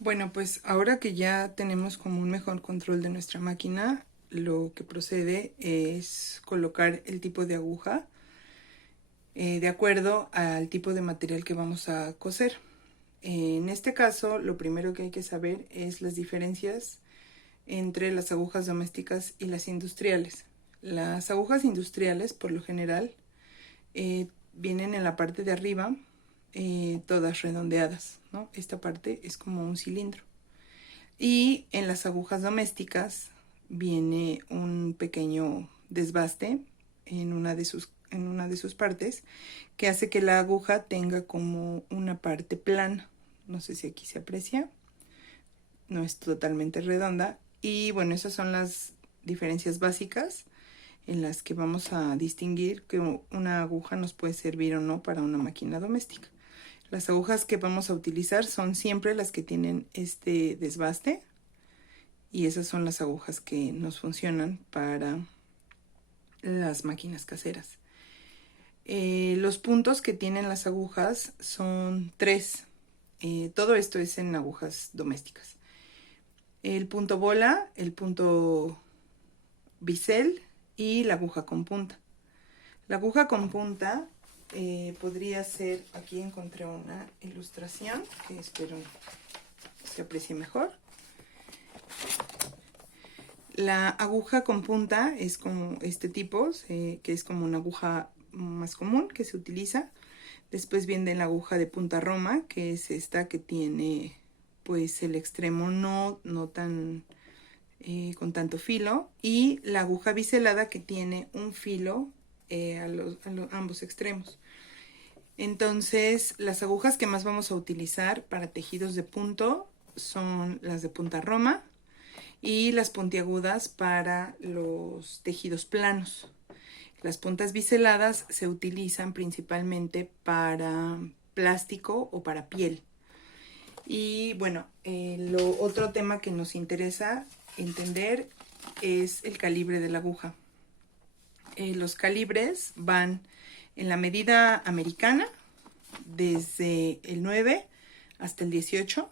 Bueno, pues ahora que ya tenemos como un mejor control de nuestra máquina, lo que procede es colocar el tipo de aguja de acuerdo al tipo de material que vamos a coser. En este caso, lo primero que hay que saber es las diferencias entre las agujas domésticas y las industriales. Las agujas industriales, por lo general, vienen en la parte de arriba todas redondeadas, ¿no? Esta parte es como un cilindro. Y en las agujas domésticas viene un pequeño desbaste en una de sus partes que hace que la aguja tenga como una parte plana. No sé si aquí se aprecia. No es totalmente redonda. Y bueno, esas son las diferencias básicas en las que vamos a distinguir que una aguja nos puede servir o no para una máquina doméstica. Las agujas que vamos a utilizar son siempre las que tienen este desbaste y esas son las agujas que nos funcionan para las máquinas caseras. Los puntos que tienen las agujas son 3. Todo esto es en agujas domésticas. El punto bola, el punto bisel y la aguja con punta. La aguja con punta podría ser, aquí encontré una ilustración que espero se aprecie mejor. La aguja con punta es como este tipo, que es como una aguja más común que se utiliza. Después viene la aguja de punta roma, que es esta que tiene pues el extremo no tan con tanto filo, y la aguja biselada que tiene un filo ambos extremos. Entonces, las agujas que más vamos a utilizar para tejidos de punto son las de punta roma y las puntiagudas para los tejidos planos. Las puntas biseladas se utilizan principalmente para plástico o para piel. Y bueno, lo otro tema que nos interesa entender es el calibre de la aguja. Los calibres van en la medida americana, desde el 9 hasta el 18,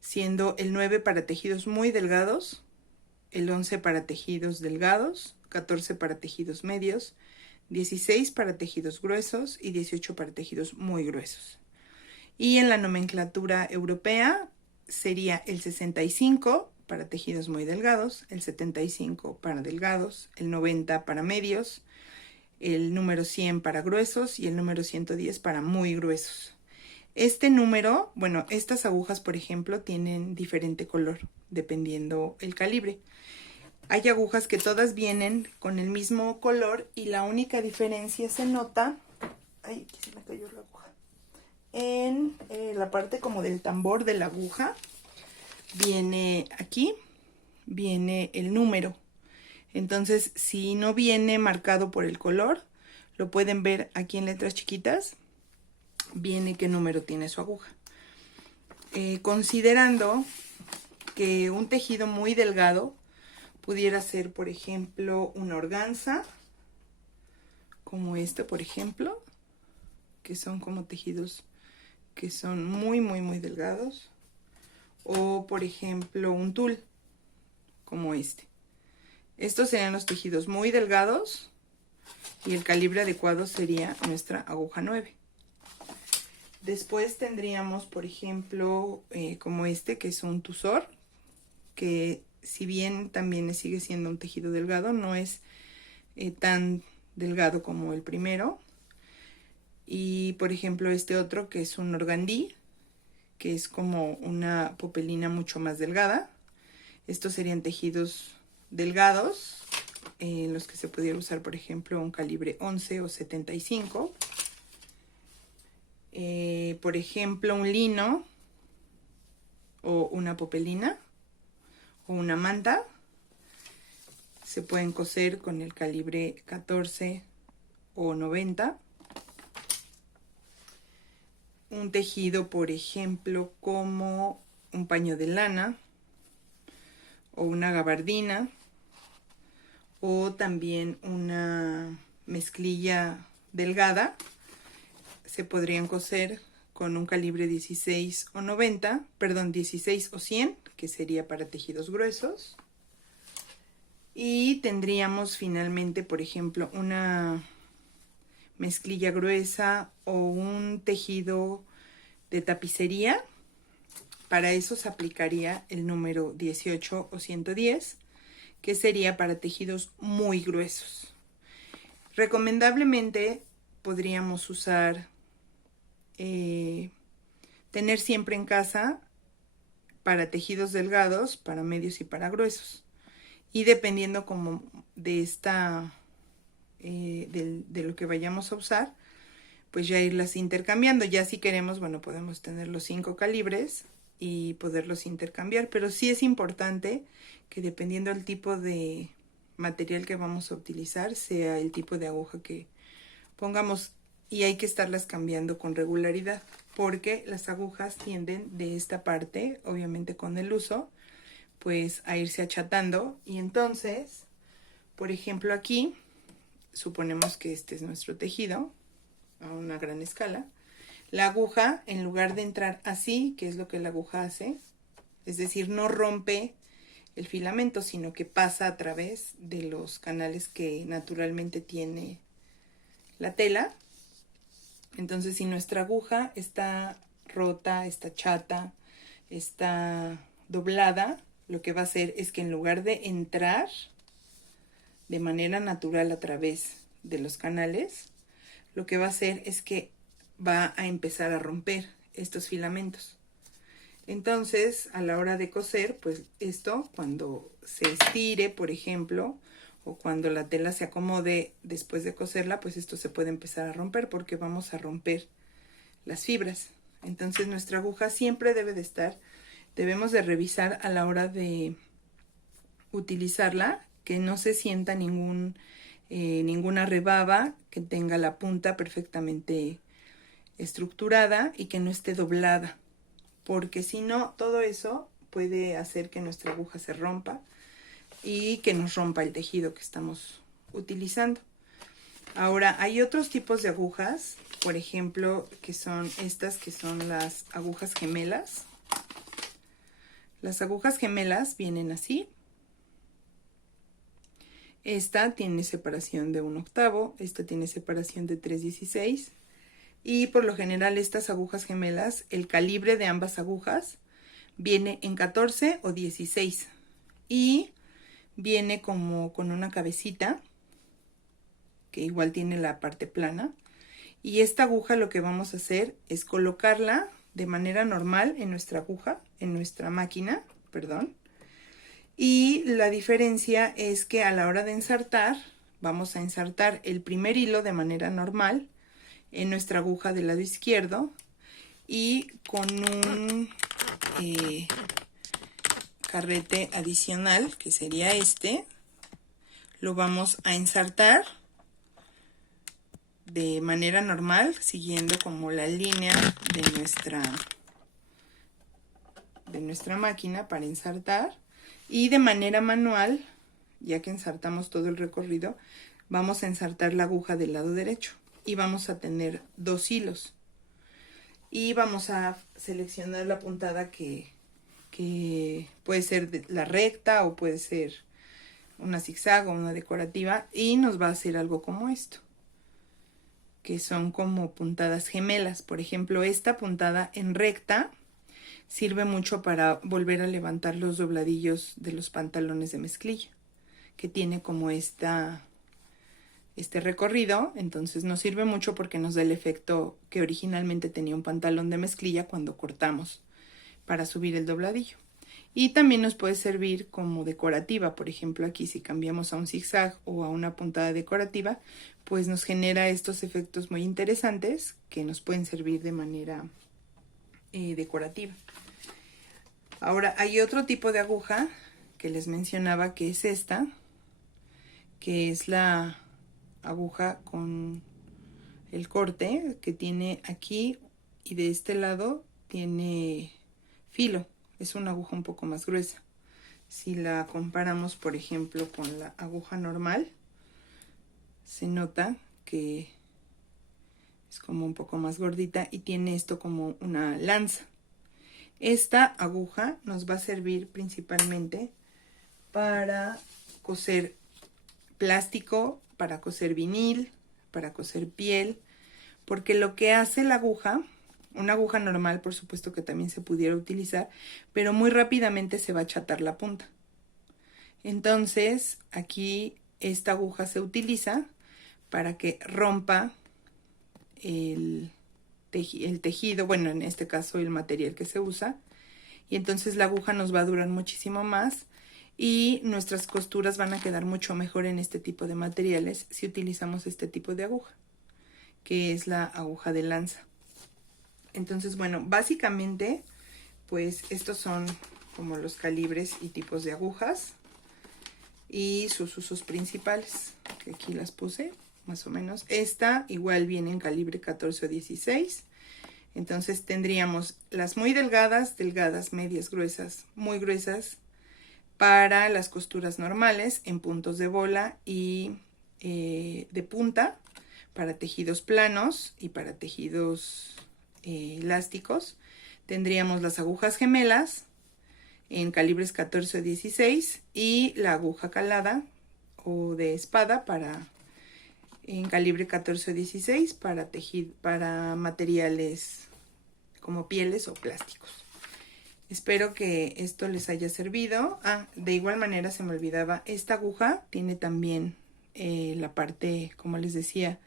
siendo el 9 para tejidos muy delgados, el 11 para tejidos delgados, 14 para tejidos medios, 16 para tejidos gruesos y 18 para tejidos muy gruesos. Y en la nomenclatura europea sería el 65 para tejidos muy delgados, el 75 para delgados, el 90 para medios, el número 100 para gruesos y el número 110 para muy gruesos. Este número, bueno, estas agujas, por ejemplo, tienen diferente color dependiendo el calibre. Hay agujas que todas vienen con el mismo color y la única diferencia se nota, ay, aquí se me cayó la aguja, en la parte como del tambor de la aguja, viene aquí, viene el número. Entonces, si no viene marcado por el color, lo pueden ver aquí en letras chiquitas, viene qué número tiene su aguja. Considerando que un tejido muy delgado pudiera ser, por ejemplo, una organza, como este, por ejemplo, que son como tejidos que son muy, muy, muy delgados. O, por ejemplo, un tul, como este. Estos serían los tejidos muy delgados y el calibre adecuado sería nuestra aguja 9. Después tendríamos, por ejemplo, como este, que es un tusor, que si bien también sigue siendo un tejido delgado, no es tan delgado como el primero. Y, por ejemplo, este otro, que es un organdí, que es como una popelina mucho más delgada. Estos serían tejidos delgados, en los que se pudiera usar, por ejemplo, un calibre 11 o 75. Por ejemplo, un lino o una popelina o una manta se pueden coser con el calibre 14 o 90. Un tejido, por ejemplo, como un paño de lana o una gabardina, o también una mezclilla delgada, se podrían coser con un calibre 16 o 90, perdón, 16 o 100, que sería para tejidos gruesos. Y tendríamos finalmente, por ejemplo, una mezclilla gruesa o un tejido de tapicería. Para eso se aplicaría el número 18 o 110, que sería para tejidos muy gruesos. Recomendablemente podríamos usar, tener siempre en casa para tejidos delgados, para medios y para gruesos. Y dependiendo como de de lo que vayamos a usar, pues ya irlas intercambiando. Ya si queremos, bueno, podemos tener los 5 calibres y poderlos intercambiar, pero sí es importante que dependiendo del tipo de material que vamos a utilizar, sea el tipo de aguja que pongamos, y hay que estarlas cambiando con regularidad, porque las agujas tienden de esta parte, obviamente con el uso, pues a irse achatando. Y entonces, por ejemplo, aquí suponemos que este es nuestro tejido a una gran escala. La aguja, en lugar de entrar así, que es lo que la aguja hace, es decir, no rompe el filamento, sino que pasa a través de los canales que naturalmente tiene la tela. Entonces, si nuestra aguja está rota, está chata, está doblada, lo que va a hacer es que en lugar de entrar de manera natural a través de los canales, lo que va a hacer es que va a empezar a romper estos filamentos. Entonces, a la hora de coser, pues esto, cuando se estire, por ejemplo, o cuando la tela se acomode después de coserla, pues esto se puede empezar a romper porque vamos a romper las fibras. Entonces, nuestra aguja siempre debe de estar, debemos de revisar a la hora de utilizarla, que no se sienta ninguna rebaba, que tenga la punta perfectamente estructurada y que no esté doblada, porque si no, todo eso puede hacer que nuestra aguja se rompa y que nos rompa el tejido que estamos utilizando. Ahora, hay otros tipos de agujas, por ejemplo, que son estas, que son las agujas gemelas. Las agujas gemelas vienen así. Esta tiene separación de 1/8, esta tiene separación de 3/16. Y por lo general estas agujas gemelas, el calibre de ambas agujas viene en 14 o 16. Y viene como con una cabecita, que igual tiene la parte plana. Y esta aguja lo que vamos a hacer es colocarla de manera normal en nuestra aguja, en nuestra máquina, perdón. Y la diferencia es que a la hora de ensartar, vamos a ensartar el primer hilo de manera normal en nuestra aguja del lado izquierdo y con un carrete adicional, que sería este, lo vamos a ensartar de manera normal, siguiendo como la línea de nuestra máquina para ensartar. Y de manera manual, ya que ensartamos todo el recorrido, vamos a ensartar la aguja del lado derecho y vamos a tener 2 hilos. Y vamos a seleccionar la puntada que puede ser la recta o puede ser una zigzag o una decorativa, y nos va a hacer algo como esto, que son como puntadas gemelas. Por ejemplo, esta puntada en recta sirve mucho para volver a levantar los dobladillos de los pantalones de mezclilla, que tiene como este recorrido. Entonces nos sirve mucho porque nos da el efecto que originalmente tenía un pantalón de mezclilla cuando cortamos para subir el dobladillo. Y también nos puede servir como decorativa. Por ejemplo, aquí si cambiamos a un zigzag o a una puntada decorativa, pues nos genera estos efectos muy interesantes que nos pueden servir de manera decorativa. Ahora, hay otro tipo de aguja que les mencionaba, que es esta, que es la aguja con el corte, que tiene aquí y de este lado tiene filo. Es una aguja un poco más gruesa. Si la comparamos, por ejemplo, con la aguja normal, se nota que Es como un poco más gordita y tiene esto como una lanza. Esta aguja nos va a servir principalmente para coser plástico, para coser vinil, para coser piel, porque lo que hace la aguja, una aguja normal por supuesto que también se pudiera utilizar, pero muy rápidamente se va a achatar la punta. Entonces aquí esta aguja se utiliza para que rompa el tejido, bueno, en este caso el material que se usa, y entonces la aguja nos va a durar muchísimo más y nuestras costuras van a quedar mucho mejor en este tipo de materiales si utilizamos este tipo de aguja, que es la aguja de lanza. Entonces, bueno, básicamente, pues estos son como los calibres y tipos de agujas y sus usos principales, que aquí las puse más o menos. Esta igual viene en calibre 14 o 16. Entonces tendríamos las muy delgadas, delgadas, medias, gruesas, muy gruesas, para las costuras normales en puntos de bola y de punta, para tejidos planos y para tejidos elásticos. Tendríamos las agujas gemelas en calibres 14 o 16 y la aguja calada o de espada en calibre 14 o 16 para materiales como pieles o plásticos. Espero que esto les haya servido. De igual manera se me olvidaba, esta aguja tiene también la parte, como les decía,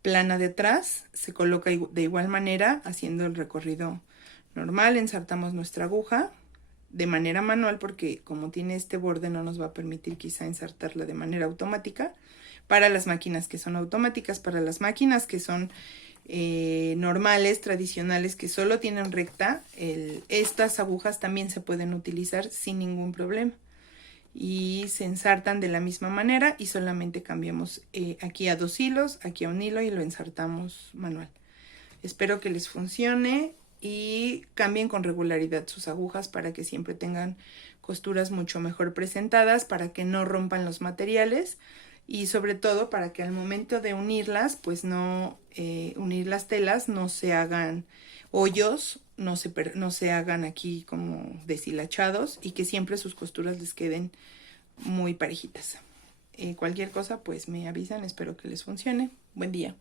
plana de atrás. Se coloca de igual manera haciendo el recorrido normal. Ensartamos nuestra aguja de manera manual porque como tiene este borde no nos va a permitir quizá ensartarla de manera automática. Para las máquinas que son automáticas, para las máquinas que son normales, tradicionales, que solo tienen recta, estas agujas también se pueden utilizar sin ningún problema y se ensartan de la misma manera y solamente cambiamos aquí a 2 hilos, aquí a 1 hilo y lo ensartamos manual. Espero que les funcione y cambien con regularidad sus agujas para que siempre tengan costuras mucho mejor presentadas, para que no rompan los materiales y sobre todo para que al momento de unirlas, pues no unir las telas, no se hagan hoyos, no se hagan aquí como deshilachados y que siempre sus costuras les queden muy parejitas. Cualquier cosa, pues me avisan, espero que les funcione. Buen día.